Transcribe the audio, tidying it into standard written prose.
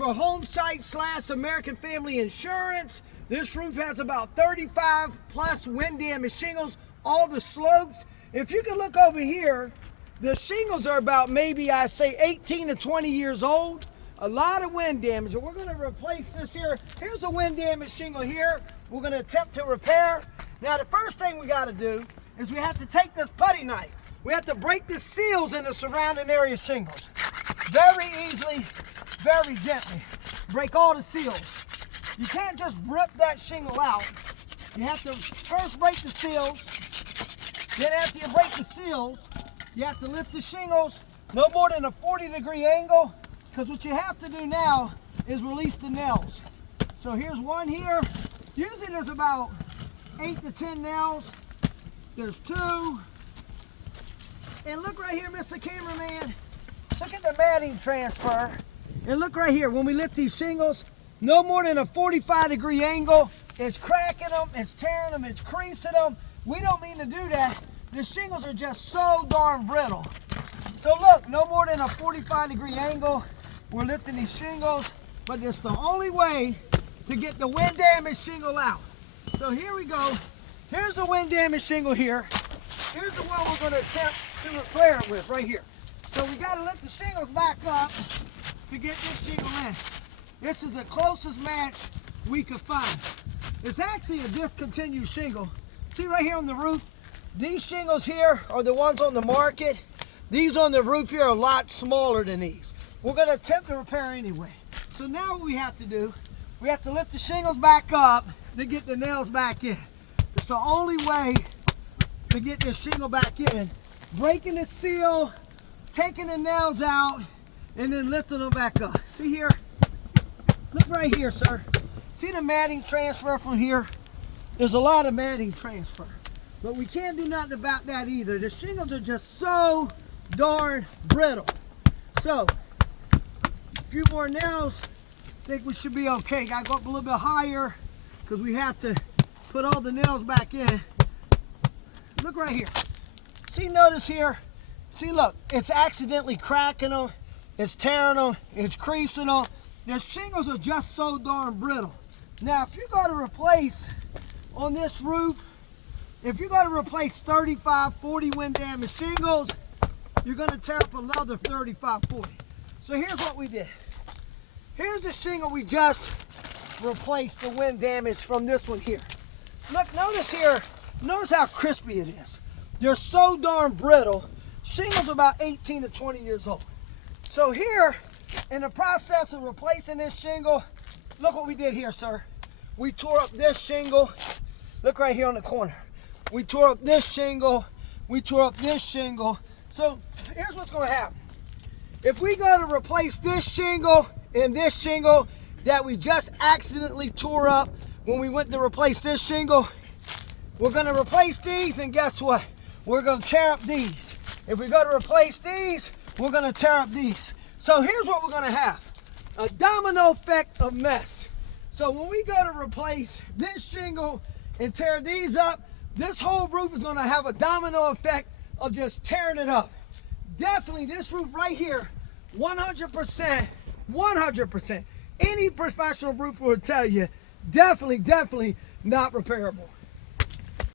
for Homesite / American Family Insurance. This roof has about 35 plus wind damage shingles, all the slopes. If you can look over here, the shingles are about maybe I say 18 to 20 years old. A lot of wind damage. And we're going to replace this here. Here's a wind damage shingle here. We're going to attempt to repair. Now the first thing we got to do is we have to take this putty knife. We have to break the seals in the surrounding area shingles. Very easily, very gently. Break all the seals. You can't just rip that shingle out. You have to first break the seals. Then after you break the seals, you have to lift the shingles no more than a 40-degree angle, because what you have to do now is release the nails. So here's one here. Usually there's about 8 to 10 nails. There's 2. And look right here, Mr. Cameraman. Look at the matting transfer. And look right here, when we lift these shingles, no more than a 45-degree angle. It's cracking them, it's tearing them, it's creasing them. We don't mean to do that. The shingles are just so darn brittle. So look, no more than a 45-degree angle. We're lifting these shingles, but it's the only way to get the wind damage shingle out. So here we go. Here's the wind damage shingle here. Here's the one we're going to attempt to repair it with right here. So we got to lift the shingles back up to get this shingle in. This is the closest match we could find. It's actually a discontinued shingle. See right here on the roof, these shingles here are the ones on the market. These on the roof here are a lot smaller than these. We're going to attempt to repair anyway. So now what we have to do, we have to lift the shingles back up to get the nails back in. It's the only way to get this shingle back in. Breaking the seal, taking the nails out, and then lifting them back up. See here? Look right here, sir. See the matting transfer from here? There's a lot of matting transfer. But we can't do nothing about that either. The shingles are just so darn brittle. So, a few more nails, I think we should be okay. Gotta go up a little bit higher because we have to put all the nails back in. Look right here. See, notice here. See, look, it's accidentally cracking them. It's tearing them. It's creasing them. The shingles are just so darn brittle. Now, if you got to replace on this roof, if you got to replace 35, 40 wind damage shingles, you're going to tear up another 35, 40. So here's what we did. Here's the shingle we just replaced the wind damage from this one here. Look, notice here, notice how crispy it is. They're so darn brittle. Shingles are about 18 to 20 years old. So here, in the process of replacing this shingle, look what we did here, sir. We tore up this shingle. Look right here on the corner. We tore up this shingle. We tore up this shingle. So here's what's going to happen. If we go to replace this shingle and this shingle that we just accidentally tore up when we went to replace this shingle, we're going to replace these, and guess what? We're going to tear up these. If we go to replace these, we're going to tear up these. So here's what we're going to have. A domino effect of mess. So when we go to replace this shingle and tear these up, this whole roof is going to have a domino effect of just tearing it up. Definitely this roof right here, 100%, 100%. Any professional roofer will tell you, definitely not repairable.